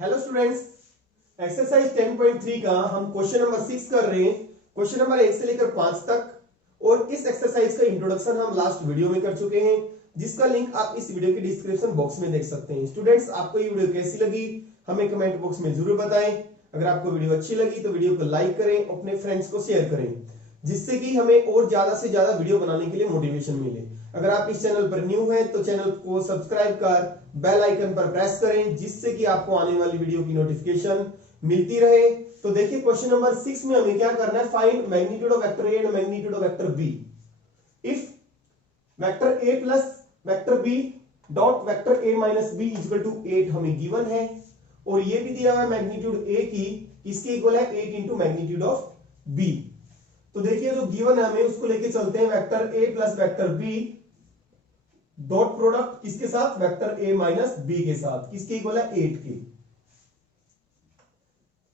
Hello students, exercise 10.3 का हम question number 6 कर रहे हैं। क्वेश्चन नंबर 1 से लेकर 5 तक। और इस एक्सरसाइज का इंट्रोडक्शन हम लास्ट वीडियो में कर चुके हैं, जिसका लिंक आप इस वीडियो के डिस्क्रिप्शन बॉक्स में देख सकते हैं। स्टूडेंट्स, आपको ये वीडियो कैसी लगी हमें कमेंट बॉक्स में जरूर बताएं। अगर आपको वीडियो अच्छी लगी तो वीडियो को लाइक करें, अपने फ्रेंड्स को शेयर करें, जिससे कि हमें और ज्यादा से ज्यादा वीडियो बनाने के लिए मोटिवेशन मिले। अगर आप इस चैनल पर न्यू हैं तो चैनल को सब्सक्राइब कर बेल आइकन पर प्रेस करें, जिससे कि आपको आने वाली वीडियो की नोटिफिकेशन मिलती रहे। तो देखिए, क्वेश्चन नंबर 6 में हमें क्या करना है, find magnitude of vector A and magnitude of vector B if vector A plus vector B dot vector A minus B equal to 8 हमें गिवन है। और ये भी दिया हुआ है मैग्नीट्यूड ए की, इसके इक्वल है 8 इंटू मैग्नीट्यूड ऑफ बी। तो देखिए, जो गिवन है हमें उसको लेके चलते हैं, vector A plus vector B dot product किसके साथ, वेक्टर ए माइनस बी के साथ, किसके इक्वल है 8 के।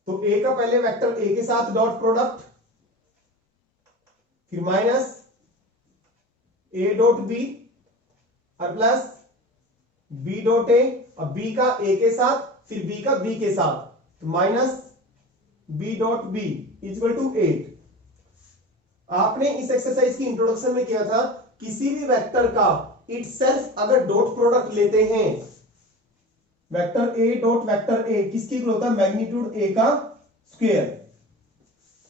तो ए का पहले वेक्टर ए के साथ डॉट प्रोडक्ट, फिर माइनस ए डॉट बी और प्लस बी डॉट ए, अब बी का ए के साथ फिर बी का बी के साथ, तो minus B dot B equal to 8। आपने इस एक्सरसाइज की इंट्रोडक्शन में किया था, किसी भी वेक्टर का इटसेल्फ अगर डॉट प्रोडक्ट लेते हैं, वेक्टर ए डॉट वेक्टर ए किसकी इक्वल होता है, मैग्नीट्यूड ए का स्क्वायर।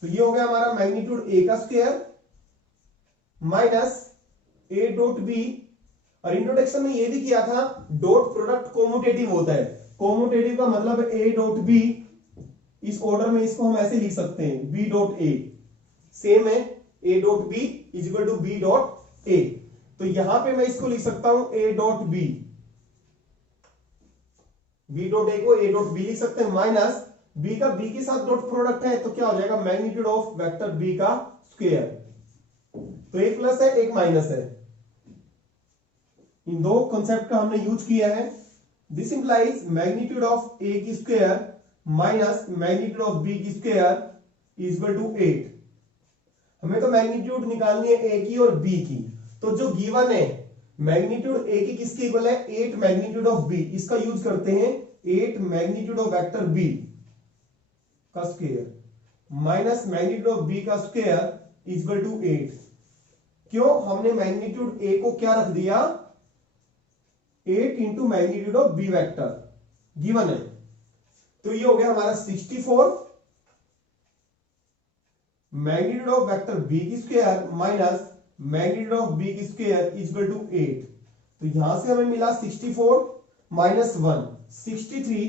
तो ये हो गया हमारा मैग्नीट्यूड ए का square minus A dot B. और इंट्रोडक्शन में ये भी किया था, डॉट प्रोडक्ट कोम्यूटेटिव होता है। कोम्यूटेटिव का मतलब ए डॉट बी, इस ऑर्डर में इसको हम ऐसे लिख सकते हैं, बी डॉट ए सेम है, A dot B is equal to B dot A. तो यहां पे मैं इसको लिख सकता हूं A dot B, B dot A को ए डॉट बी लिख सकते हैं, माइनस बी का बी के साथ डॉट प्रोडक्ट है तो क्या हो जाएगा, मैग्नीट्यूड ऑफ वेक्टर बी का स्क्वायर। तो एक प्लस है एक माइनस है, इन दो कॉन्सेप्ट का हमने यूज किया है। This implies magnitude of A की square minus magnitude of B की स्क्वायर इज इक्वल टू 8। हमें तो मैग्नीट्यूड निकालनी है ए की और बी की। तो जो गिवन है मैग्नीट्यूड ए की किसकी इक्वल है, 8 मैग्नीट्यूड ऑफ बी, इसका यूज करते हैं 8 मैग्नीट्यूड ऑफ वेक्टर बी का square minus magnitude of B का स्क्वायर इज इक्वल टू 8। क्यों, हमने मैग्नीट्यूड ए को क्या रख दिया, 8 into magnitude of B vector given है। तो ये हो गया हमारा 64 मैग्नीट्यूड ऑफ वेक्टर बी की square minus magnitude of B की स्क्वायर इज इक्वल टू 8। तो यहां से हमें मिला 64 माइनस 1 63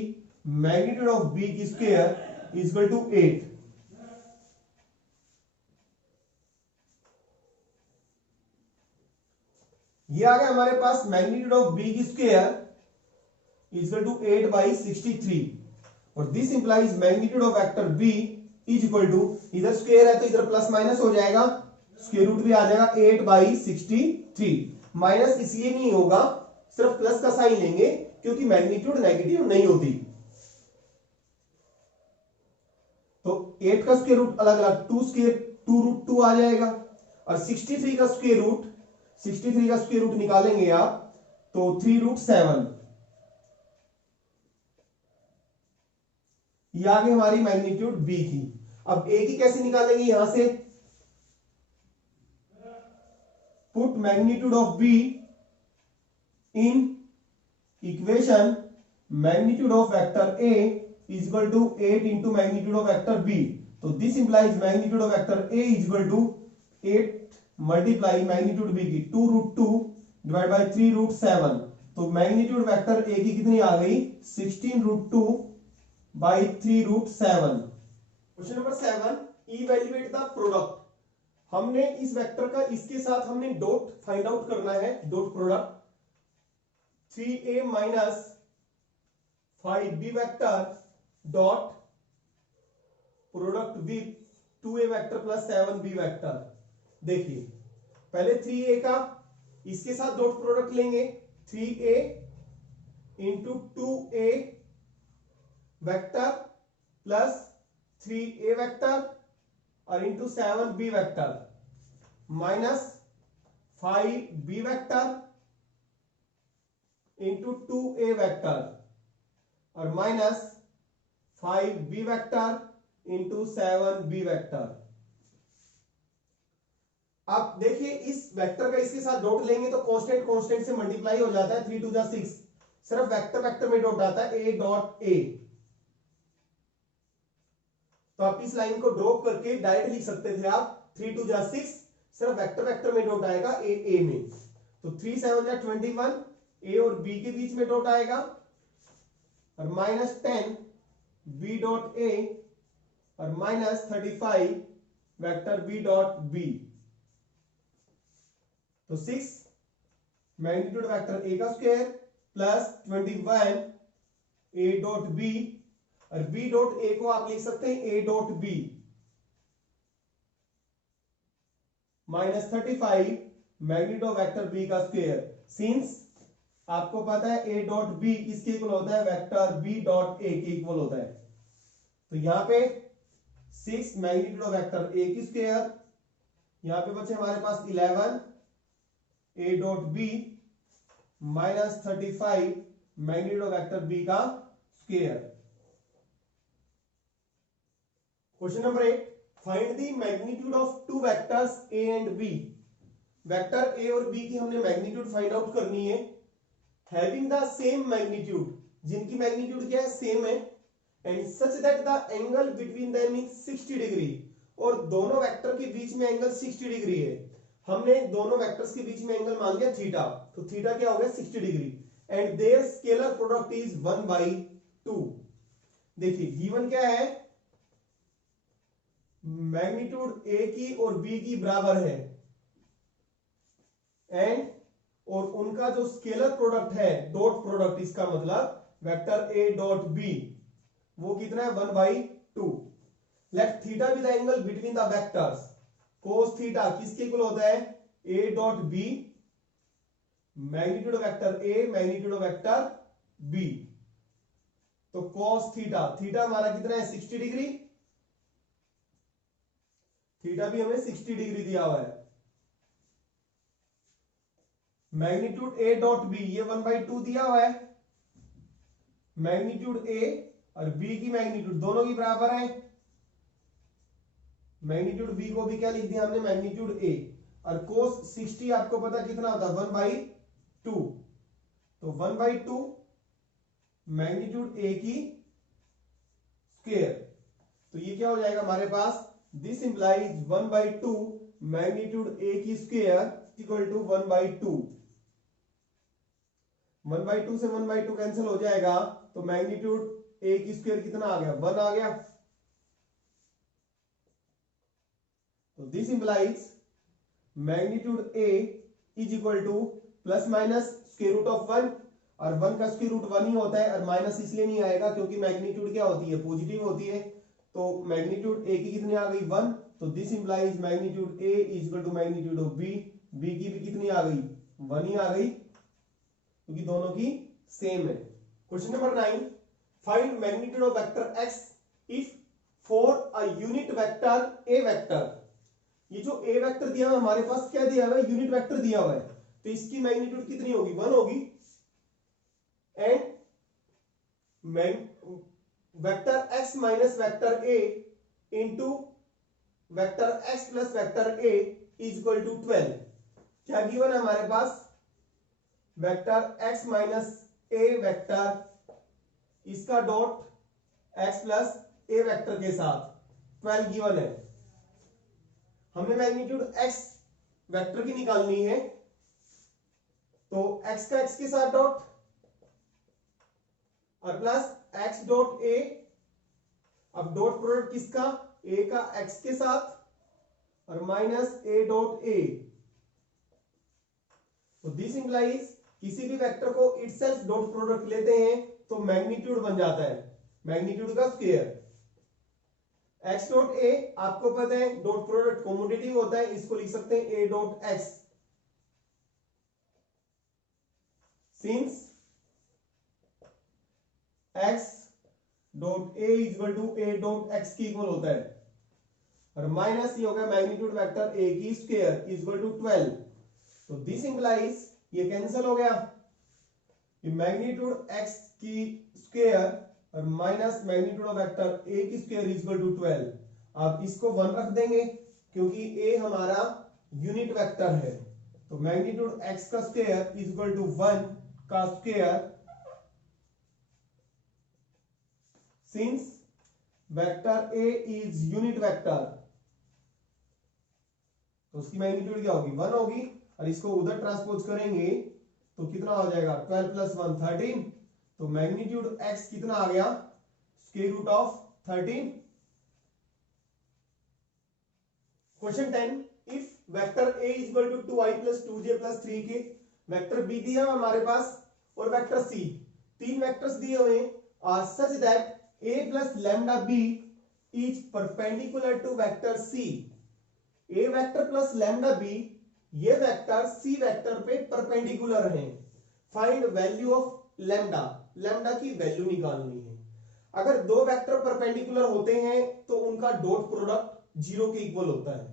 मैग्नीट्यूड ऑफ बी की स्क्वायर इज इक्वल टू 8। ये आ गया हमारे पास मैग्नीट्यूड ऑफ बी की square is equal to 8 by 63। और this implies magnitude of vector B is equal to, इधर स्क्वायर है तो इधर प्लस माइनस हो जाएगा, स्क्वायर रूट भी आ जाएगा 8 बाई 63। माइनस इसलिए नहीं होगा, सिर्फ प्लस का साइन लेंगे क्योंकि मैग्नीट्यूड नेगेटिव नहीं होती। तो 8 का स्क्वायर रूट अलग अलग, 2 रूट 2 आ जाएगा। और 63 का स्क्वायर रूट, 63 का स्क्वायर रूट निकालेंगे आप तो 3 रूट 7। ये आ गई हमारी मैग्नीट्यूड बी की। अब ए की कैसे निकालेंगे, यहां से put magnitude of B in equation magnitude of vector A is equal to 8 into magnitude of vector B. तो this implies magnitude of vector A is equal to 8 multiply magnitude B की 2 root 2 divide by 3 root 7। तो magnitude vector A की कितनी आ गई, 16 root 2 by 3 root 7। Question number 7, evaluate the product. हमने इस vector का इसके साथ हमने डॉट फाइंड आउट करना है, dot product 3a minus 5b vector dot product with 2a vector plus 7b vector. देखिए, पहले 3a का इसके साथ डॉट प्रोडक्ट लेंगे, 3a into 2a vector plus 3a vector और into 7b vector minus 5b vector into 2a vector और minus 5b vector into 7b vector. अब देखिए इस वेक्टर का इसके साथ डॉट लेंगे तो कांस्टेंट कांस्टेंट से मल्टीप्लाई हो जाता है, 3 2 जा 6, सिर्फ वेक्टर वेक्टर में डॉट आता है, a डॉट a। तो आप इस लाइन को ड्रॉप करके डायरेक्ट लिख सकते थे आप 3 2 जा 6, सिर्फ वेक्टर वेक्टर में डॉट आएगा a में। तो 3 7 जा 21, a और b के बीच में डॉट आएगा, और -10 b डॉट a और -35 वेक्टर b डॉट b। तो 6 मैग्नीट्यूड वेक्टर a का square plus 21 a dot b, और b डॉट a को आप लिख सकते हैं a dot b -35 magnitude vector b का स्क्वायर। सिंस आपको पता है a डॉट b किसके इक्वल होता है, वेक्टर b डॉट a के इक्वल होता है। तो यहां पे 6 मैग्नीट्यूड वेक्टर a की स्क्वायर, यहां पे बचे हमारे पास 11 a dot b -35 magnitude vector b का square. Question number 8, find the magnitude of two vectors a and b। Vector a और b की हमने मैग्नीट्यूड फाइंड आउट करनी है, हैविंग द सेम मैग्नीट्यूड, जिनकी मैग्नीट्यूड क्या है, सेम है, and such that the angle between them is 60 degree, और दोनों वेक्टर के बीच में एंगल 60 डिग्री है। हमने दोनों वेक्टर्स के बीच में एंगल मान लिया थीटा, तो थीटा क्या हो गया 60 degree, and there scalar product is 1/2। देखिए गिवन क्या है, मैग्नीट्यूड a की और b की बराबर है, एंड और उनका जो स्केलर प्रोडक्ट है डॉट प्रोडक्ट, इसका मतलब वेक्टर a डॉट b वो कितना है 1/2। Let theta be the angle between the vectors, cos theta किसके इक्वल होता है, a dot b magnitude vector a magnitude vector b। तो cos थीटा, थीटा हमारा कितना है 60 डिग्री, थीटा भी हमें 60 डिग्री दिया हुआ है। मैग्नीट्यूड a डॉट b ये 1/2 दिया हुआ है, मैग्नीट्यूड a और b की मैग्नीट्यूड दोनों की बराबर है, मैग्नीट्यूड b को भी क्या लिख दिया हमने, मैग्नीट्यूड a, और cos 60 आपको पता कितना होता है 1/2, तो 1/2 मैग्नीट्यूड a की स्क्वायर। तो ये क्या हो जाएगा हमारे पास, दिस इंप्लाइज 1/2 मैग्नीट्यूड a की स्क्वायर इक्वल टू 1/2। 1/2 से 1/2 कैंसिल हो जाएगा, तो मैग्नीट्यूड a की स्क्वायर कितना आ गया, 1 आ गया। तो this implies magnitude a is equal to plus minus square root of 1, और 1 का स्क्वायर रूट 1 ही होता है, और माइनस इसलिए नहीं आएगा क्योंकि मैग्नीट्यूड क्या होती है, पॉजिटिव होती है। तो मैग्नीट्यूड a की कितनी आ गई 1, तो this implies magnitude a is equal to magnitude of b, b की भी कितनी आ गई 1 ही आ गई, क्योंकि दोनों की सेम है। Question number 9, find magnitude of vector x if for a unit vector a vector. ये जो a वेक्टर दिया हुआ हमारे पास क्या दिया हुआ है, यूनिट वेक्टर दिया हुआ है, तो इसकी मैग्नीट्यूड कितनी होगी 1 होगी, and vector x minus vector a into vector x plus vector a is equal to 12। क्या गिवन है हमारे पास, vector x minus a vector, इसका dot x plus a vector के साथ 12 गिवन है। हमने मैग्नीट्यूड x वेक्टर की निकालनी है, तो x का x के साथ डॉट और प्लस x डॉट a, अब डॉट प्रोडक्ट किसका, a का x के साथ और माइनस a डॉट a। तो दिस इंप्लाइज किसी भी वेक्टर को इटसेल्फ डॉट प्रोडक्ट लेते हैं तो मैग्नीट्यूड बन जाता है, मैग्नीट्यूड का स्क्वायर। x डॉट a आपको पता है डॉट प्रोडक्ट कॉम्युटेटिव होता है, इसको लिख सकते हैं a dot x, since x dot a is equal to a dot x की इक्वल होता है, और माइनस ये होगा मैग्नीट्यूड वेक्टर a की स्क्वायर इज इक्वल टू 12। तो दिस इंप्लाइज ये कैंसिल हो गया, ये मैग्नीट्यूड x की स्क्वायर और minus magnitude of vector A की स्क्वायर इज इक्वल टू 12। आप इसको 1 रख देंगे क्योंकि ए हमारा यूनिट वेक्टर है। तो मैग्नीट्यूड एक्स का स्क्वायर इज इक्वल टू 1 का square, since vector A is unit vector तो उसकी मैग्नीट्यूड क्या होगी 1 होगी। और इसको उधर ट्रांसपोज करेंगे तो कितना हो जाएगा 12 प्लस 1 13। तो मैग्नीट्यूड x कितना आ गया square root of 13। Question 10, if vector a is equal to 2i plus 2j plus 3k, vector b दिया हुआ हमारे पास और वेक्टर c, तीन वेक्टर्स दिए हुए are such that a plus lambda b is perpendicular to vector c। a vector plus lambda b ये vector c vector पे perpendicular हैं। Find value of lambda, lambda की वैल्यू निकालनी है। अगर दो वेक्टर परपेंडिकुलर होते हैं तो उनका डॉट प्रोडक्ट 0 के इक्वल होता है।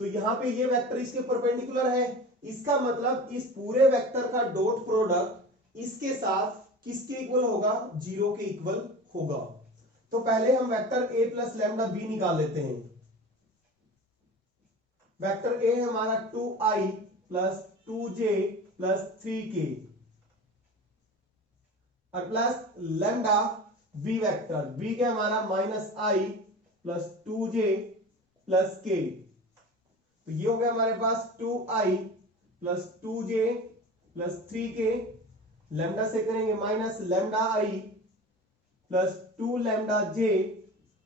तो यहां पे ये वेक्टर इसके परपेंडिकुलर है, इसका मतलब इस पूरे वेक्टर का डॉट प्रोडक्ट इसके साथ किसके इक्वल होगा 0 के इक्वल होगा। तो पहले हम vector a plus lambda b निकाल लेते हैं। वेक्टर a है हमारा 2i plus 2j plus 3k और plus lambda b vector b क्या हमारा minus i plus 2j plus k। तो ये हो गया हमारे पास 2i plus 2j plus 3k, lambda से करेंगे minus lambda i plus 2 lambda j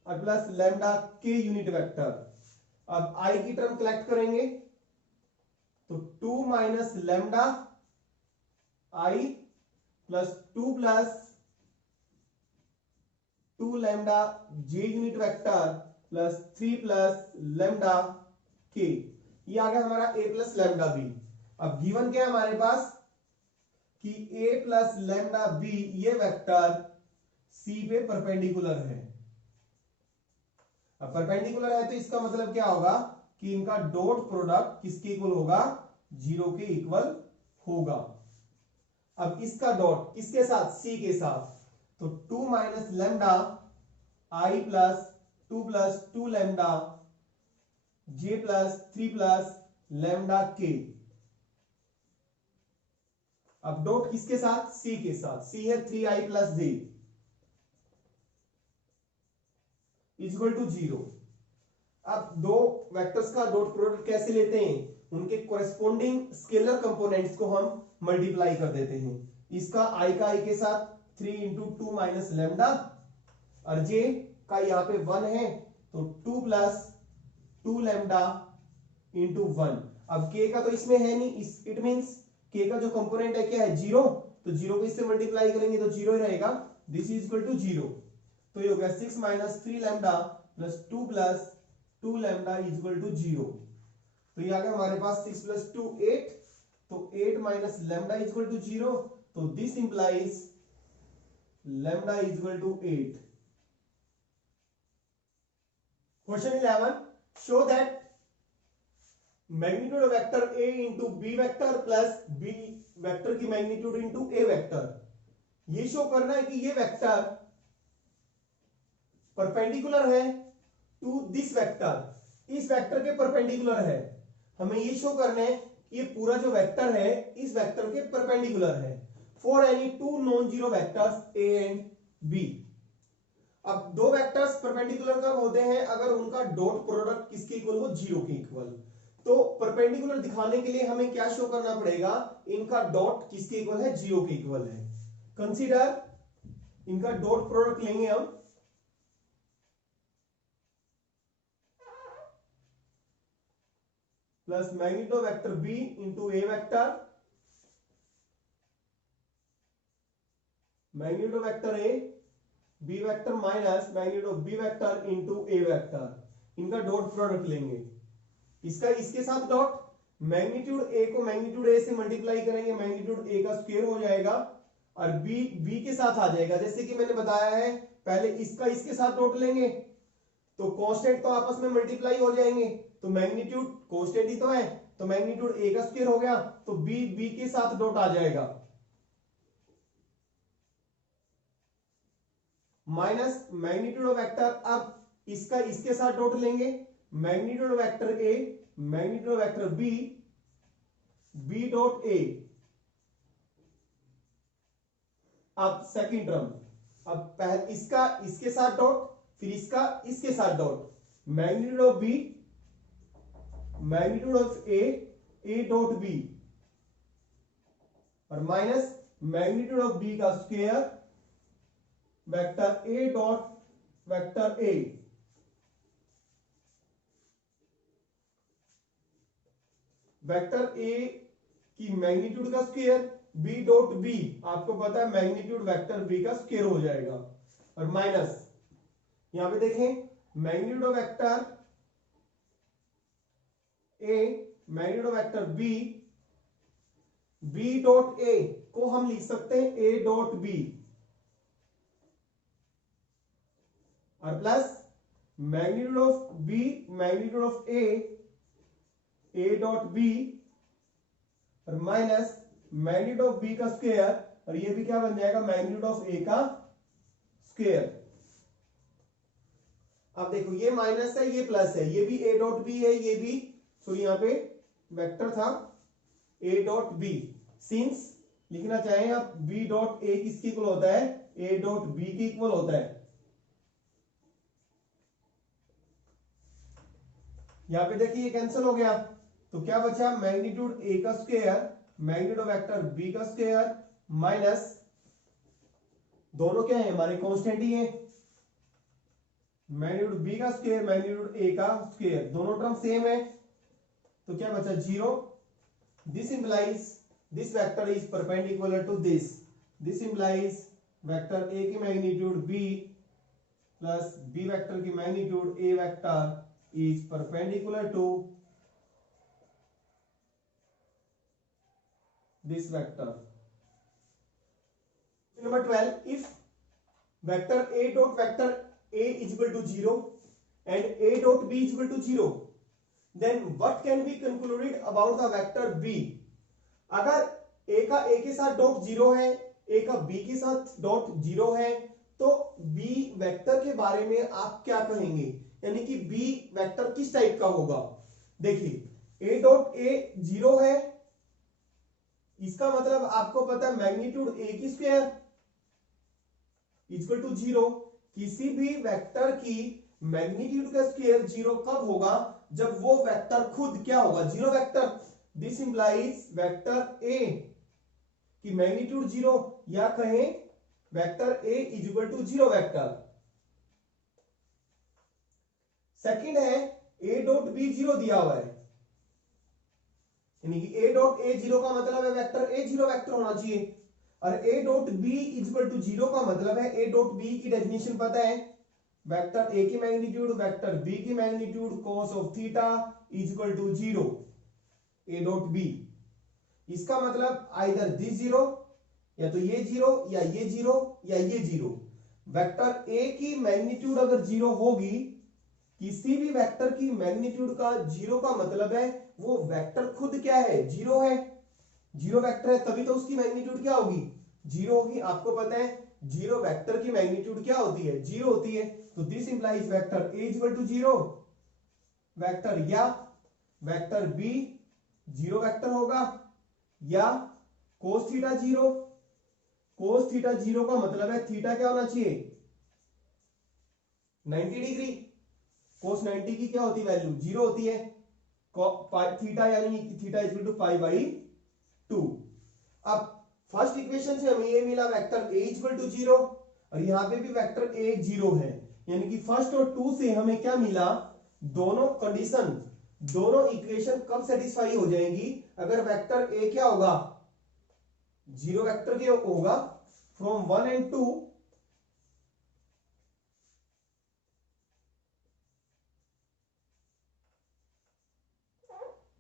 और plus lambda k unit vector. अब i की टर्म कलेक्ट करेंगे तो 2 minus lambda i plus 2 plus 2 lambda j unit vector plus 3 plus lambda k। ये आ गया हमारा a प्लस लैम्डा b। अब गिवन क्या है हमारे पास कि a प्लस लैम्डा b ये वेक्टर c पे परपेंडिकुलर है। अब परपेंडिकुलर है तो इसका मतलब क्या होगा कि इनका डॉट प्रोडक्ट किसके इक्वल होगा 0 के इक्वल होगा। अब इसका डॉट किसके साथ c के साथ, तो 2 minus lambda i plus 2 lambda j plus 3 plus lambda k। अब डॉट किसके साथ c के साथ, c है 3i plus j equal to 0। अब दो वेक्टर्स का डॉट प्रोडक्ट कैसे लेते हैं, उनके कोरेस्पोंडिंग स्केलर कंपोनेंट्स को हम मल्टीप्लाई कर देते हैं। इसका i का i के साथ 3 इंटू 2 माइनस लैम्डा और j का यहाँ पे 1 है तो 2 प्लस 2 लैम्डा इंटू 1। अब k का तो इसमें है नहीं, इट मींस k का जो कंपोनेंट है क्या है 0, तो 0 को इससे मल्टीप्लाई करेंगे तो 0 ही रहेगा, दिस इज इक्वल टू 0। तो ये हो गया 6 minus 3 lambda plus 2 plus 2 lambda is equal to 0। तो ये आ गया हमारे पास 6 प्लस 2 8, तो 8 minus lambda is equal to 0, तो this implies lambda is equal to 8। Question 11, show that magnitude of vector a into B vector plus B vector की magnitude into A vector. ये show करना है कि ये वेक्टर परपेंडिकुलर है to this vector, इस vector के परपेंडिकुलर है। हमें ये शो करना है कि ये पूरा जो वेक्टर है इस वेक्टर के परपेंडिकुलर है for any two non zero vectors A and B. अब दो वेक्टर्स परपेंडिकुलर कब होते हैं, अगर उनका डॉट प्रोडक्ट किसके इक्वल हो 0 के इक्वल। तो परपेंडिकुलर दिखाने के लिए हमें क्या शो करना पड़ेगा, इनका डॉट किसके इक्वल है 0 के इक्वल है। कंसीडर इनका डॉट प्रोडक्ट लेंगे हम, plus magnitude vector b into A vector, magnitude vector a b vector minus magnitude b vector into A vector. इनका डॉट प्रोडक्ट लेंगे, इसका इसके साथ डॉट, मैग्नीट्यूड a को मैग्नीट्यूड a से मल्टीप्लाई करेंगे, मैग्नीट्यूड a का स्क्वायर हो जाएगा और b के साथ आ जाएगा। जैसे कि मैंने बताया है पहले इसका इसके साथ डॉट लेंगे तो कांस्टेंट तो आपस में मल्टीप्लाई हो जाएंगे, तो मैग्नीट्यूड कांस्टेंट ही तो है, तो मैग्नीट्यूड a का स्क्वायर हो गया तो b के साथ डॉट आ जाएगा। माइनस मैग्नीट्यूड ऑफ वेक्टर, अब इसका इसके साथ डॉट लेंगे, magnitude of vector A magnitude of vector B B dot A. अब सेकंड टर्म, अब पहले इसका इसके साथ डॉट, फिर इसका इसके साथ dot, magnitude of B magnitude of A dot B, और माइनस मैग्नीट्यूड ऑफ बी का square vector A dot vector A. Vector A की मैग्नीट्यूड का स्क्वायर बी डॉट बी, आपको पता है मैग्नीट्यूड वेक्टर बी का स्क्वायर हो जाएगा, और माइनस यहां पे देखें magnitude of vector A magnitude of vector B B dot A को हम लिख सकते हैं ए डॉट बी, और plus magnitude of B magnitude of A dot B, और माइनस मैग्नीट्यूड ऑफ बी का स्क्वायर, और ये भी क्या बन जाएगा मैग्नीट्यूड ऑफ ए का स्क्वायर। अब देखो ये माइनस है ये प्लस है, ये भी ए डॉट बी है, ये भी, सो यहां पे वेक्टर था ए डॉट बी। सिंस लिखना चाहें आप बी डॉट ए किसकी इक्वल होता है, ए डॉट बी की इक्वल होता है। यहां पे देखिए ये कैंसिल हो गया, तो क्या बचा मैग्नीट्यूड ए का square magnitude of vector B का स्क्वायर, माइनस दोनों क्या है हमारे कांस्टेंट ही है, मैग्नीट्यूड बी का स्क्वायर मैग्नीट्यूड ए का स्क्वायर, दोनों टर्म सेम है, तो क्या बचा 0। This implies this vector is perpendicular to this implies vector A की magnitude B plus B vector की magnitude A vector is perpendicular to this vector. Number 12, if vector a dot vector a is equal to 0 and a dot b is equal to 0, then what can be concluded about the vector b? अगर a का a के साथ dot 0 है, a का b के साथ dot 0 है, तो b वेक्टर के बारे में आप क्या कहेंगे, यानी कि b वेक्टर किस टाइप का होगा। देखिए a डॉट a 0 है, इसका मतलब आपको पता है मैग्नीट्यूड ए की स्क्वायर इक्वल टू 0। किसी भी वेक्टर की मैग्नीट्यूड का स्क्वायर 0 कब होगा, जब वो वेक्टर खुद क्या होगा, 0 vector. This implies vector A की मैग्नीट्यूड 0, या कहें vector A is equal to 0 vector. Second है ए डॉट बी 0 दिया हुआ है, यानी कि ए डॉट ए 0 का मतलब है वेक्टर ए 0 वेक्टर होना चाहिए, और A dot B is equal to 0 का मतलब है ए डॉट बी की डेफिनेशन पता है, वेक्टर ए की मैग्नीट्यूड वेक्टर बी की magnitude cos of theta is equal to 0 A dot B. इसका मतलब आइदर दिस 0, या तो ये 0 या ये 0 या ये 0। वेक्टर ए की मैग्नीट्यूड अगर 0 होगी, किसी भी वेक्टर की मैग्नीट्यूड का 0 का मतलब है वो वेक्टर खुद क्या है, 0 है, 0 वेक्टर है, तभी तो उसकी मैग्नीट्यूड क्या होगी, 0 होगी। आपको पता है 0 वेक्टर की मैग्नीट्यूड क्या होती है, 0 होती है। तो this implies vector A equal to 0 vector, या वेक्टर बी 0 वेक्टर होगा, या cos थीटा 0। cos थीटा 0 का मतलब है थीटा क्या होना चाहिए, 90 डिग्री। cos 90 की क्या होती है वैल्यू, 0 होती है। थीटा यानी theta equal to pi by 2। अब फर्स्ट इक्वेशन से हमें ये मिला वेक्टर ए इक्वल टू 0, और यहां पे भी वेक्टर ए 0 है, यानी कि फर्स्ट और 2 से हमें क्या मिला, दोनों कंडीशन दोनों इक्वेशन कब सेटिस्फाई हो जाएंगी, अगर वेक्टर ए क्या होगा, 0 वेक्टर के होगा from 1 and 2,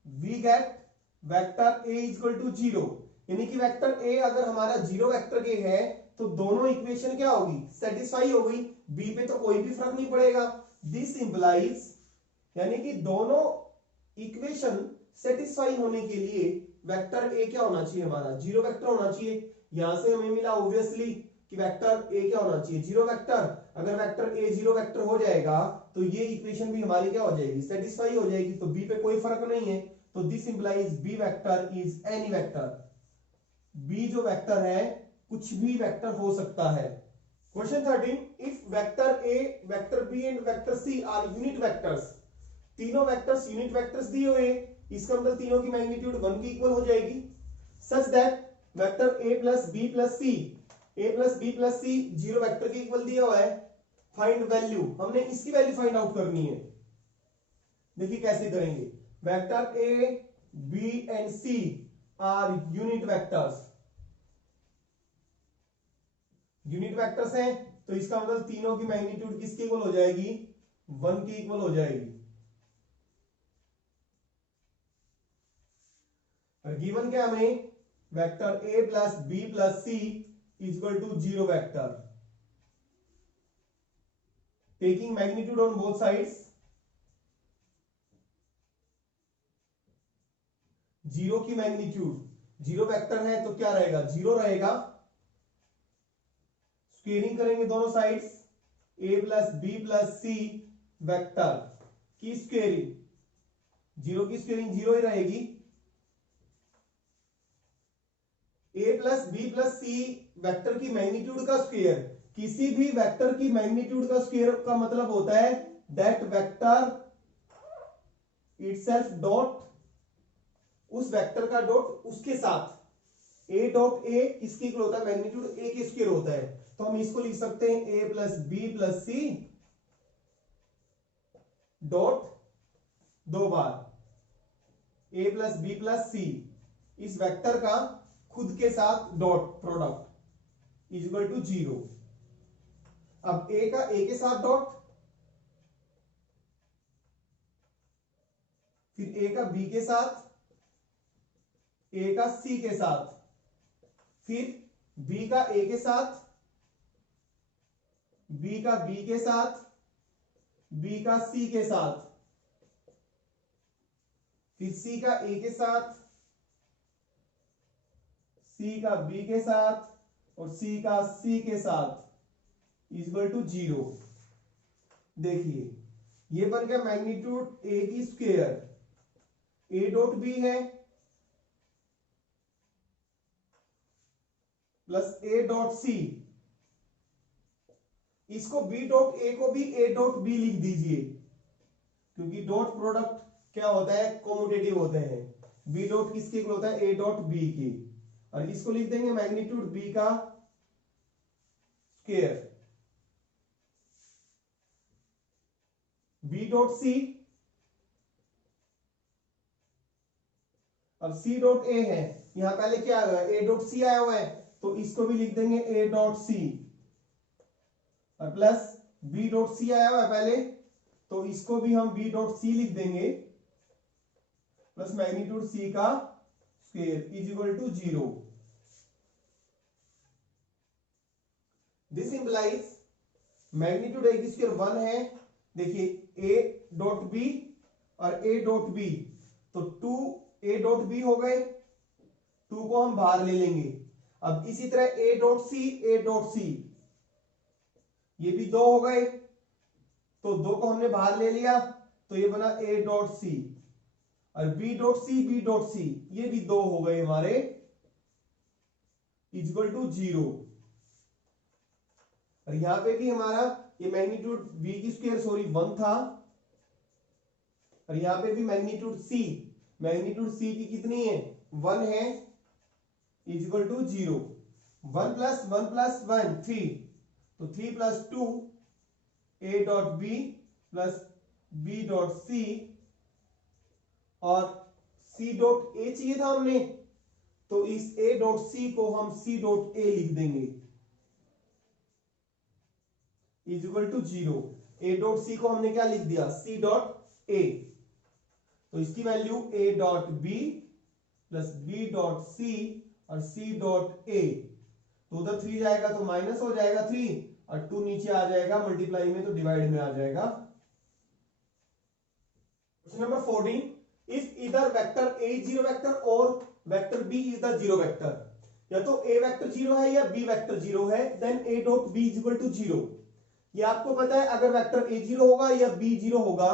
we get vector A equal to 0, यानी कि वेक्टर ए अगर हमारा 0 वेक्टर के है तो दोनों इक्वेशन क्या होगी, सेटिस्फाई हो गई, बी पे तो कोई भी फर्क नहीं पड़ेगा। दिस इंप्लाइज, यानी कि दोनों इक्वेशन सेटिस्फाई होने के लिए वेक्टर ए क्या होना चाहिए, हमारा 0 वेक्टर होना चाहिए। यहां से हमें मिला ऑब्वियसली कि वेक्टर ए क्या होना चाहिए, जीरो वेक्टर। अगर वेक्टर ए जीरो वेक्टर हो जाएगा तो ये इक्वेशन भी हमारी क्या हो जाएगी, सेटिस्फाई हो जाएगी। तो बी पे कोई फर्क नहीं है, तो this implies B vector is any vector. B जो वेक्टर है कुछ भी वेक्टर हो सकता है। Question 13, if vector A, vector B and vector C are unit vectors, तीनों वेक्टर्स यूनिट वेक्टर्स दिए हुए, इसका मतलब तीनों की मैग्नीट्यूड 1 की इक्वल हो जाएगी। Such that vector A plus B plus C, A plus B plus C zero vector के इक्वल दिया हुआ है। फाइंड वैल्यू, हमने इसकी वैल्यू फाइंड आउट करनी है। देखिए कैसे करेंगे। Vector A B and C are unit vectors, unit vectors हैं, तो इसका मतलब तीनों की मैग्नीट्यूड किसके इक्वल हो जाएगी, 1 की इक्वल हो जाएगी। और गिवन क्या हमें, vector A plus B plus C is equal to zero vector, taking magnitude on both sides. Zero की मैग्नीट्यूड, जीरो वेक्टर है तो क्या रहेगा, जीरो रहेगा। स्क्वेयरिंग करेंगे दोनों sides, A plus B plus C vector की स्क्वेयरिंग, जीरो की स्क्वेयरिंग जीरो ही रहेगी। A plus B plus C vector की मैग्नीट्यूड का स्क्वायर, किसी भी वेक्टर की मैग्नीट्यूड का स्क्वायर का मतलब होता है दैट वेक्टर इटसेल्फ डॉट, उस वेक्टर का डॉट उसके साथ। ए डॉट ए किसकी इक्वल होता है, मैग्नीट्यूड ए के स्क्वायर होता है। तो हम इसको लिख सकते हैं A plus B plus C dot, दो बार A plus B plus C, इस वेक्टर का खुद के साथ dot product is equal to zero. अब ए का ए के साथ डॉट, फिर ए का बी के साथ, ए का सी के साथ, फिर बी का ए के साथ, बी का बी के साथ, बी का सी के साथ, फिर सी का ए के साथ, सी का बी के साथ और सी का सी के साथ इक्वल टू जीरो। देखिए ये बन गया मैग्नीट्यूड ए की स्क्वायर, ए डॉट बी है प्लस ए डॉट सी, इसको बी डॉट ए को भी ए डॉट बी लिख दीजिए, क्योंकि डॉट प्रोडक्ट क्या होता है, कॉम्यूटेटिव होते हैं। बी डॉट किसके इक्वल होता है, ए डॉट बी की, और इसको लिख देंगे मैग्नीट्यूड बी का स्क्वायर, बी डॉट सी। अब सी डॉट ए है, यहां पहले क्या आया हुआ है, ए डॉट सी आया हुआ है, तो इसको भी लिख देंगे ए डॉट सी, और प्लस बी डॉट सी आया हुआ है पहले, तो इसको भी हम बी डॉट सी लिख देंगे, प्लस मैग्नीट्यूड सी का square is equal to zero. This implies magnitude A की स्क्वायर 1 है। देखिए ए डॉट बी और ए डॉट बी, तो 2 ए डॉट बी हो गए, 2 को हम बाहर ले लेंगे। अब इसी तरह ए डॉट सी, ए डॉट सी, ये भी 2 हो गए, तो 2 को हमने बाहर ले लिया, तो ये बना ए डॉट सी, और B dot C, B dot C, ये भी 2 हो गए हमारे, इक्वल टू जीरो। और यहां पे भी हमारा ये मैग्नीट्यूड बी की स्क्वायर सॉरी 1 था, और यहां पे भी मैग्नीट्यूड सी, मैग्नीट्यूड सी की कितनी है, 1 है, equal to zero. 1 plus 1 plus 1 3, तो 3 plus 2 A dot B plus B dot C, और सी डॉट ए चाहिए था हमने, तो इस ए डॉट सी को हम सी डॉट ए लिख देंगे, is equal to zero. A dot C को हमने क्या लिख दिया, सी डॉट ए, तो इसकी value A dot B plus B dot C और सी डॉट ए, तो उधर 3 जाएगा तो माइनस हो जाएगा 3, और 2 नीचे आ जाएगा मल्टीप्लाई में, तो डिवाइड में आ जाएगा। क्वेश्चन नंबर 14, इफ इधर वेक्टर ए जीरो वेक्टर और vector B is the zero vector, या तो a वेक्टर 0 है या b वेक्टर 0 है, then a dot b is equal to 0। ये आपको पता है अगर वेक्टर a 0 होगा या b 0 होगा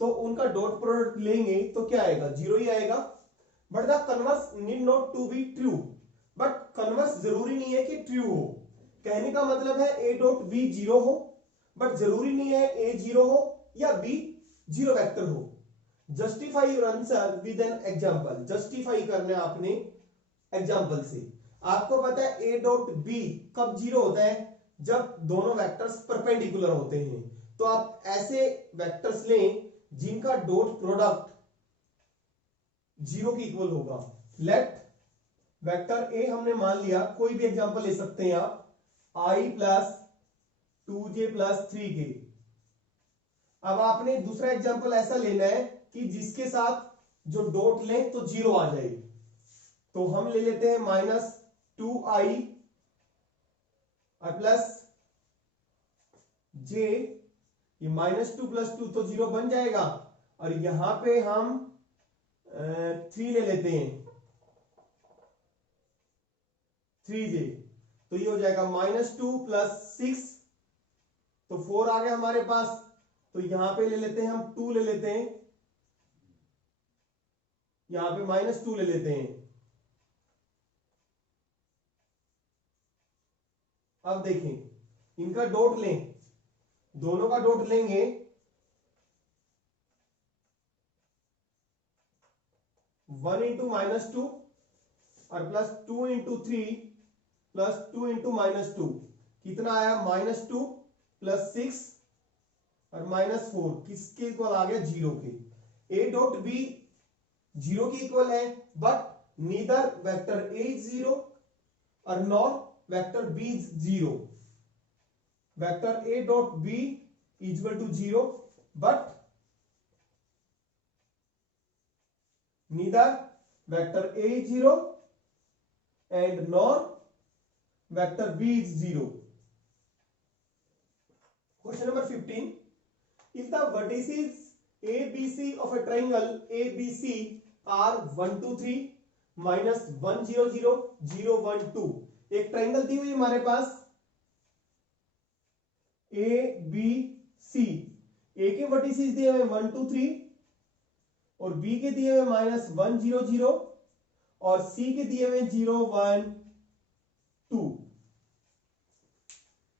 तो उनका डॉट प्रोडक्ट लेंगे तो क्या आएगा, 0 ही आएगा। But the converse need not to be true, but converse जरूरी नहीं है कि ट्रू हो। कहने का मतलब है a डॉट b 0 हो, बट जरूरी नहीं है a 0 हो या b 0 वेक्टर हो। Justify your answer with an example, justify करना है आपने एग्जांपल से। आपको पता है a डॉट b कब 0 होता है, जब दोनों वेक्टर्स परपेंडिकुलर होते हैं। तो आप ऐसे वेक्टर्स लें जिनका डॉट प्रोडक्ट 0 के इक्वल होगा। लेट वेक्टर a हमने मान लिया, कोई भी एग्जांपल ले सकते हैं आप, i plus 2j plus 3k। अब आपने दूसरा एग्जांपल ऐसा लेना है कि जिसके साथ जो डॉट लें तो 0 आ जाए। तो हम ले लेते हैं माइनस 2i प्लस j, ये माइनस 2 प्लस 2 तो 0 बन जाएगा, और यहां पे हम 3 ले लेते हैं, 3j, तो ये हो जाएगा माइनस 2 प्लस 6, तो 4 आ गया हमारे पास। तो यहां पे ले लेते हैं हम 2 ले लेते हैं, यहां पे माइनस 2 ले लेते हैं। अब देखें इनका डॉट लें, दोनों का डॉट लेंगे, 1 इंटू माइनस 2 और plus 2 into 3 plus 2 into minus 2, कितना आया, माइनस 2 प्लस 6 और माइनस 4, किसके इक्वल आ गया, 0 के। a डॉट b 0 के इक्वल है, but neither vector a is 0 और nor vector b is 0। Vector a dot b is equal to 0, but neither vector a is 0 and nor vector b is 0. Question number 15. If the vertices ABC of a triangle ABC are 1 2 3 minus 1 0 0 0 1 2, एक triangle दी हुई हमारे पास ABC, ए के vertices दिए हुए 1 2 3 और B के दिए हुए माइनस 1 0 0 और सी के दिए हुए 0 1 2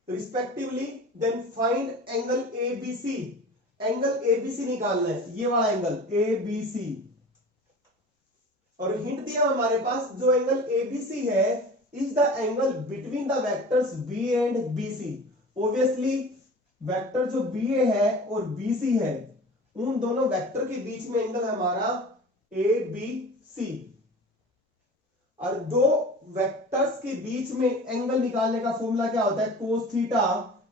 respectively. Then find angle ABC, angle ABC निकालना है, ये वाला एंगल एबीसी। और हिंट दिया हमारे पास जो एंगल एबीसी है is the angle between the vectors B and BC. Obviously vector जो बी है और बीसी है उन दोनों वेक्टर के बीच में एंगल हमारा ए बी सी, और दो वेक्टर्स के बीच में एंगल निकालने का फॉर्मूला क्या होता है, cos theta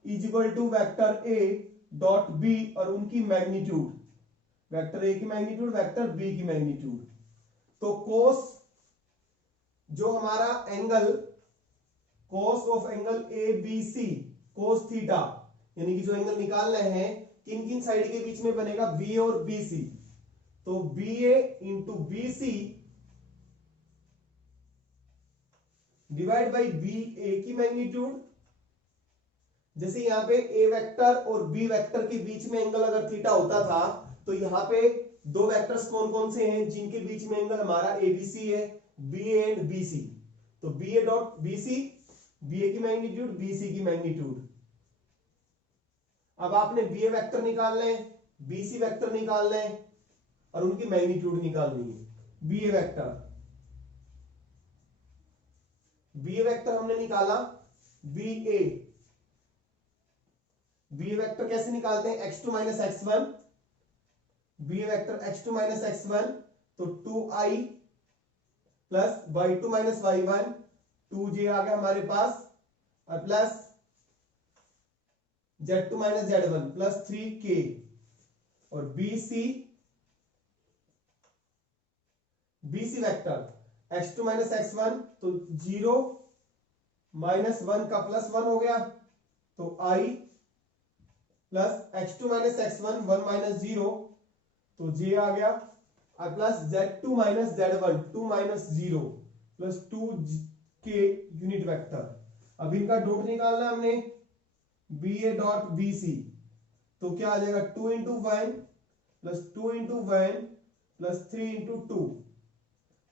is equal to vector A dot B और उनकी मैग्नीट्यूड, वेक्टर ए की मैग्नीट्यूड वेक्टर बी की मैग्नीट्यूड। तो कोस जो हमारा angle, cos of angle A B C, cos theta, यानी कि जो एंगल निकाल रहे हैं किन किन साइड के बीच में बनेगा, बी और बी सी। तो B A into B C divide by B A की मैग्नीट्यूड। जैसे यहां पे ए वेक्टर और बी वेक्टर के बीच में एंगल अगर थीटा होता था तो यहां पे दो वेक्टर्स कौन कौन से हैं जिनके बीच में एंगल हमारा एबीसी है, बी एंड बी सी। तो B A dot B C, B A की मैग्नीट्यूड बी सी की मैग्नीट्यूड। अब आपने बी ए वेक्टर निकालना है, बी सी वेक्टर निकालना है और उनकी मैग्नीट्यूड निकालनी है। बी ए वेक्टर, बी ए वेक्टर हमने निकाला, बी ए, बी ए वेक्टर कैसे निकालते हैं, x2 माइनस x1, बी ए वेक्टर x2 माइनस x1, तो 2i plus y2 minus y1, 2j आ गया हमारे पास, और plus z2 minus z1 plus 3k, और bc, bc vector x2 minus x1 तो 0 माइनस 1 का प्लस 1 हो गया, तो i plus x2 minus x1 1 minus 0 तो j आ गया, और plus z2 minus z1 2 minus 0 plus 2 के यूनिट वेक्टर। अब इनका डॉट निकालना हमने, B A dot B C, तो क्या आ जाएगा 2 into 1 plus 2 into 1 plus 3 into 2,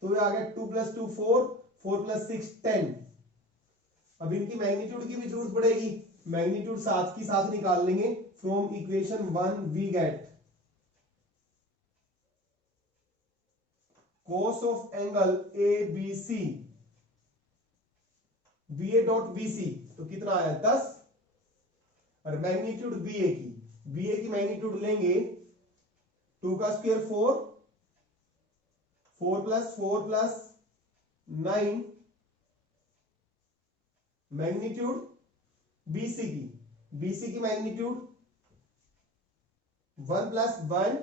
तो ये आ गया 2 प्लस 2 4, 4 प्लस 6 10। अब इनकी मैग्नीट्यूड की भी जरूरत पड़ेगी, मैग्नीट्यूड साथ की साथ निकाल लेंगे। From equation 1 we get cos of angle A B C, B A dot B C, तो कितना आया 10, और मैग्नीट्यूड बी ए की मैग्नीट्यूड लेंगे 2 का स्क्वायर 4, 4 प्लस 9, मैग्नीट्यूड बीसी की मैग्नीट्यूड 1 प्लस 1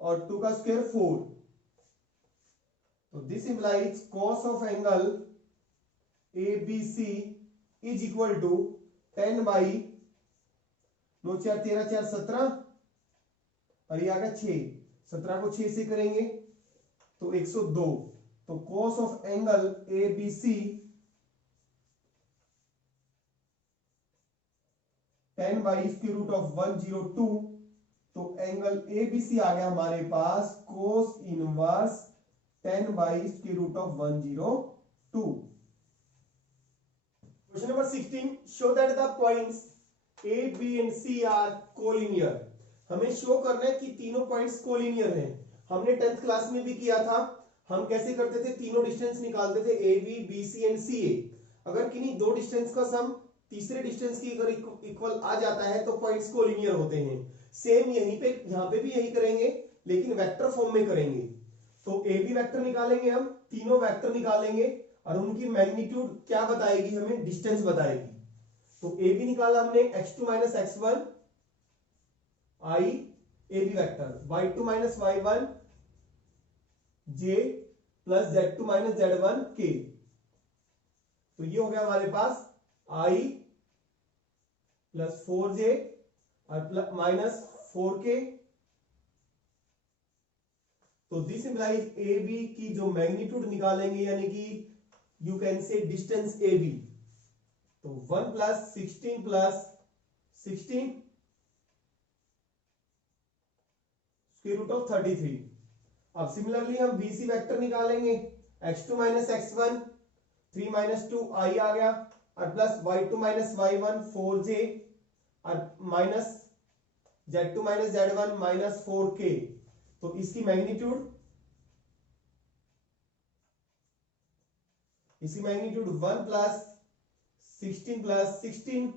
और 2 का स्क्वायर 4, तो this implies cos of angle A B C is equal to 10 by 9 4 13 4 17, और ये आ गया 6, 17 को 6 से करेंगे तो 102, तो cos of angle A B C 10 by square root of 102, तो एंगल ए बी सी आ गया हमारे पास cos inverse 10 by square root of 102। Question number 16, show that the points A B and C are collinear. हमें show करना है कि तीनों पॉइंट्स कोलिनियर हैं। हमने 10th क्लास में भी किया था, हम कैसे करते थे, तीनों डिस्टेंस निकालते थे A B B C and C A. अगर किन्हीं दो डिस्टेंस का सम तीसरे डिस्टेंस की अगर इक्वल आ जाता है तो पॉइंट्स कोलिनियर होते हैं। सेम यहीं पे यहां पे भी यही करेंगे, लेकिन वेक्टर फॉर्म में करेंगे। तो ए बी वेक्टर निकालेंगे, हम तीनों वेक्टर निकालेंगे और उनकी मैग्नीट्यूड क्या बताएगी, हमें डिस्टेंस बताएगी। तो ए बी निकाला हमने x2 minus x1 i A B vector, y2 minus y1 j plus z2 minus z1 k, तो ये हो गया हमारे पास i प्लस 4j और माइनस 4k। तो दिस इंप्लाइज ए बी की जो मैग्नीट्यूड निकालेंगे, यानी कि you can say distance A B, तो 1 plus 16 plus 16 square root of 33। अब सिमिलरली हम बीसी वेक्टर निकालेंगे, x2 minus x1 3 minus 2 i आ गया, और plus y2 minus y1 4j और minus z2 minus z1 minus 4k। तो इसकी मैग्नीट्यूड 1 प्लस 16 प्लस 16,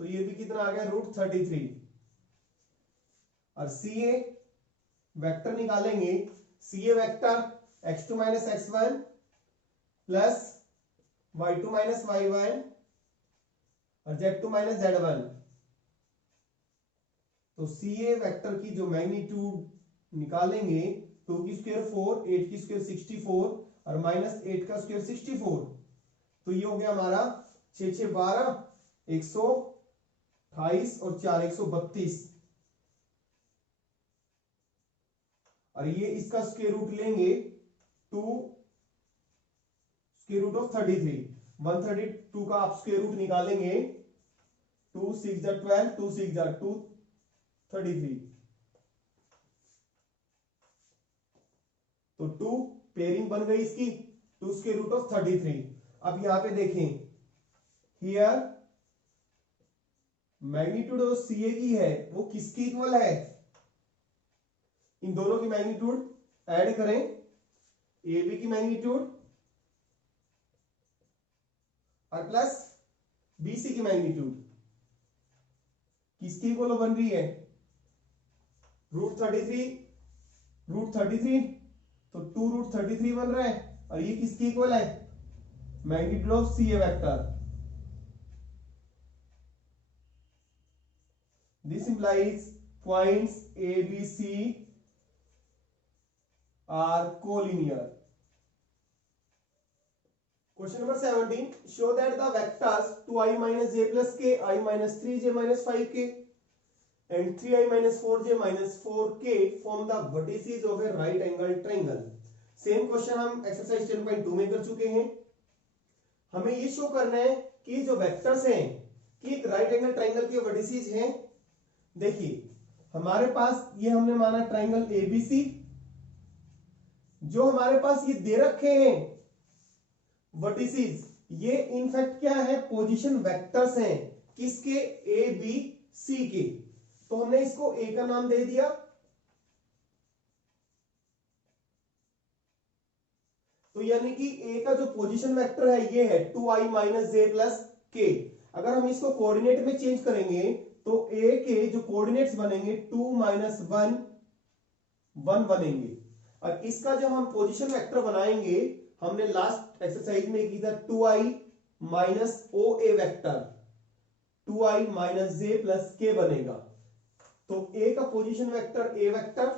तो ये भी कितना आ गया √33। और सी ए वेक्टर निकालेंगे, C A vector x2 minus x1 plus y2 minus y1 और z2 माइनस z1। तो सी ए वेक्टर की जो मैग्नीट्यूड निकालेंगे, 2 की स्क्वायर 4, 8 की स्क्वायर 64 और माइनस 8 का स्क्वायर 64, तो ये हो गया हमारा 6 6 12 128 और 4 132। और ये इसका स्क्वायर रूट लेंगे 2 स्क्वायर रूट ऑफ 33, 132 का आप स्क्वायर रूट निकालेंगे 2 6 12, 2 6 2 33, तो 2 पेयरिंग बन गई इसकी 2 स्क्वायर रूट ऑफ 33। अब यहां पे देखें, हियर मैग्नीट्यूड जो सी ए की है वो किसकी इक्वल है, इन दोनों की मैग्नीट्यूड ऐड करें, ए बी की मैग्नीट्यूड और प्लस बी सी की मैग्नीट्यूड किसकी इक्वल बन रही है, √33, तो 2√33 बन रहा है। और ये किसकी इक्वल है, magnitude of C A vector. This implies points A B C are collinear. Question number 17, show that the vectors 2i minus j plus k, I minus 3j minus 5k and 3i minus 4j minus 4k form the vertices of a right angle triangle। Same question हम exercise 10.2 में कर चुके हैं। हमें ये show करना है कि जो वेक्टर्स हैं कि एक राइट एंगल ट्राइंगल के वर्टिसेस हैं। देखिए हमारे पास ये हमने माना ट्राइंगल एबीसी, जो हमारे पास ये दे रखे हैं वर्टिसेस, ये इनफैक्ट क्या है, पोजीशन वेक्टर्स हैं। किसके? ए बी सी के। तो हमने इसको ए का नाम दे दिया, तो यानी कि ए का जो पोजीशन वेक्टर है ये है 2i माइनस जे प्लस के। अगर हम इसको कोऑर्डिनेट में चेंज करेंगे तो ए के जो कोऑर्डिनेट्स बनेंगे 2 माइनस 1 1 बनेंगे। और इसका जब हम पोजीशन वेक्टर बनाएंगे, हमने लास्ट एक्सरसाइज में की था 2i माइनस ओ ए vector, 2i minus J plus के बनेगा। तो ए का पोजीशन वेक्टर ए वेक्टर,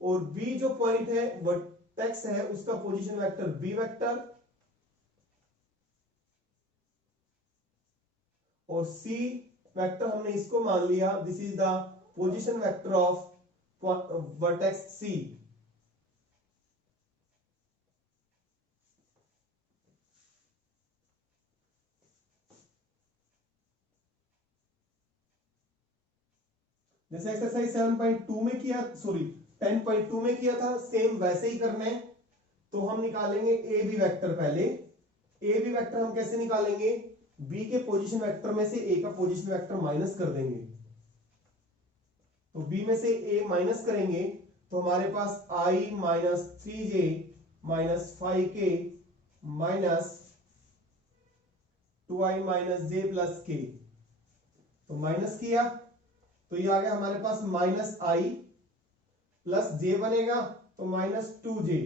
और बी जो पॉइंट है वर्टेक्स है उसका पोजीशन वेक्टर बी वेक्टर, और सी वेक्टर हमने इसको मान लिया, this is the position vector of vertex C. जैसे एक्सरसाइज 7.2 में किया, सॉरी 10.2 में किया था, सेम वैसे ही करना है। तो हम निकालेंगे ए बी वेक्टर। पहले ए बी वेक्टर हम कैसे निकालेंगे? बी के पोजीशन वेक्टर में से ए का पोजीशन वेक्टर माइनस कर देंगे। तो बी में से ए माइनस करेंगे तो हमारे पास I minus 3j minus 5k minus 2i minus J plus K. तो माइनस किया तो ये आ गया हमारे पास माइनस आई प्लस जे बनेगा, तो minus 2j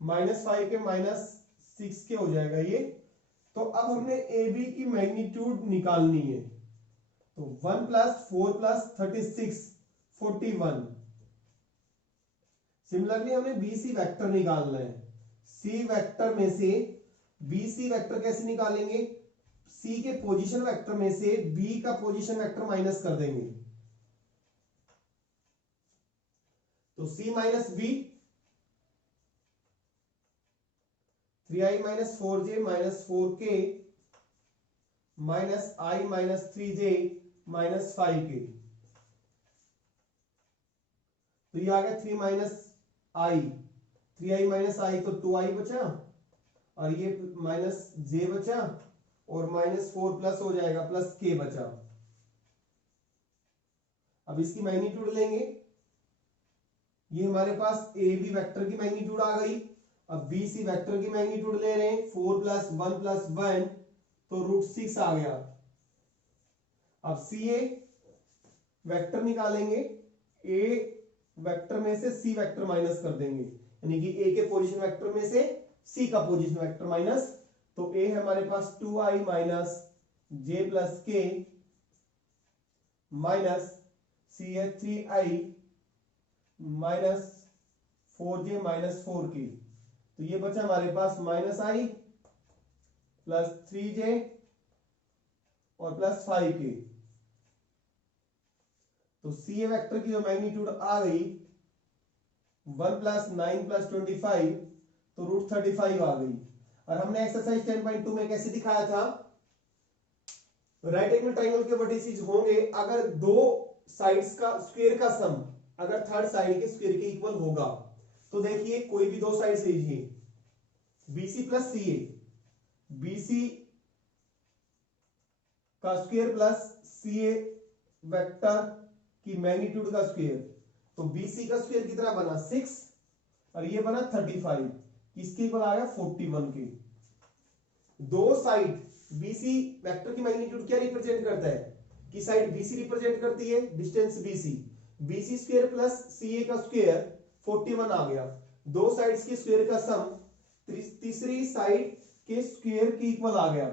minus 5k minus 6k हो जाएगा ये। तो अब हमने ए बी की मैग्नीट्यूड निकालनी है। तो 1 प्लस 4 प्लस 36 41। सिमिलरली हमें बी सी वेक्टर निकालना है। सी वेक्टर में से बी सी वेक्टर कैसे निकालेंगे? सी के पोजीशन वेक्टर में से बी का पोजीशन वेक्टर माइनस कर देंगे। तो C minus B, 3i minus 4j minus 4k minus I minus 3j minus 5k। तो ये आ गया 3 माइनस आई, 3i माइनस आई तो 2i बचा, और ये माइनस j बचा, और माइनस 4 प्लस हो जाएगा प्लस k बचा। अब इसकी मैग्नीट्यूड लेंगे, ये हमारे पास ए बी वेक्टर की मैग्नीट्यूड आ गई। अब बी सी वेक्टर की मैग्नीट्यूड ले रहे हैं, 4 प्लस 1 प्लस 1 तो √6 आ गया। अब सी ए वेक्टर निकालेंगे, ए वेक्टर में से सी वेक्टर माइनस कर देंगे, यानी कि ए के पोजीशन वेक्टर में से सी का पोजीशन वेक्टर माइनस। तो ए है हमारे पास 2i माइनस जे प्लस के माइनस सी है 3i minus 4j minus 4k। तो ये बचा हमारे पास माइनस आई प्लस 3j और प्लस 5k। तो सी ए वेक्टर की जो मैग्नीट्यूड आ गई 1 प्लस 9 प्लस 25 तो √35 आ गई। और हमने एक्सरसाइज 10.2 में कैसे दिखाया था, राइट एंगल ट्राइंगल के वर्टिसेस होंगे अगर दो साइड्स का स्क्वायर का सम अगर थर्ड साइड के स्क्वायर के इक्वल होगा। तो देखिए कोई भी दो साइड लीजिए, बीसी प्लस सी ए, बीसी का square plus C A vector की मैग्नीट्यूड का स्क्वायर। तो बीसी का स्क्वायर कितना बना 6 और ये बना 35, किसके इक्वल आ गया 41 के। दो साइड बीसी वेक्टर की मैग्नीट्यूड क्या रिप्रेजेंट करता है, कि साइड बीसी रिप्रेजेंट करती है distance BC, BC square plus C A का स्क्वायर 41 आ गया। दो साइड्स के स्क्वायर का सम तीसरी साइड के स्क्वायर के इक्वल आ गया।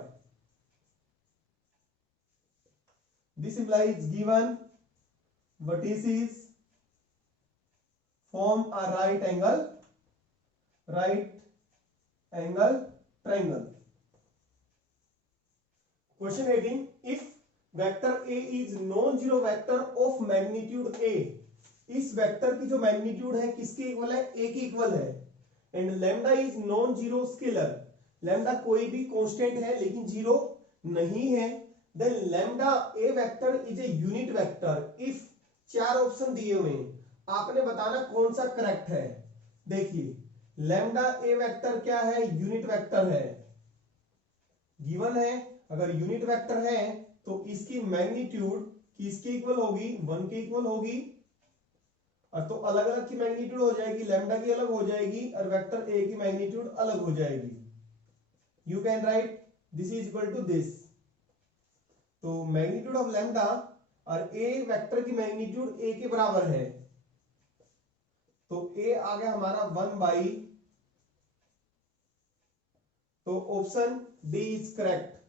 This implies given vertices form a right angle triangle. Question 18, if vector A is non-zero vector of magnitude A, इस वेक्टर की जो मैग्नीट्यूड है किसके इक्वल है, A के इक्वल है, and lambda is non zero scalar, lambda कोई भी कांस्टेंट है लेकिन जीरो नहीं है, then lambda A vector is a unit vector if, चार ऑप्शन दिए हुए हैं, आपने बताना कौन सा करेक्ट है। देखिए लैम्डा ए वेक्टर क्या है, यूनिट वेक्टर है, गिवन है। अगर यूनिट वेक्टर है तो इसकी मैग्नीट्यूड किसके इक्वल होगी, 1 के इक्वल होगी, और तो अलग अलग की मैग्नीट्यूड हो जाएगी, लैम्डा की अलग हो जाएगी और वेक्टर ए की मैग्नीट्यूड अलग हो जाएगी। You can write this is equal to this, तो मैग्नीट्यूड ऑफ लैम्डा और ए वेक्टर की मैग्नीट्यूड ए के बराबर है, तो ए आ गया हमारा 1/, तो ऑप्शन डी इज करेक्ट।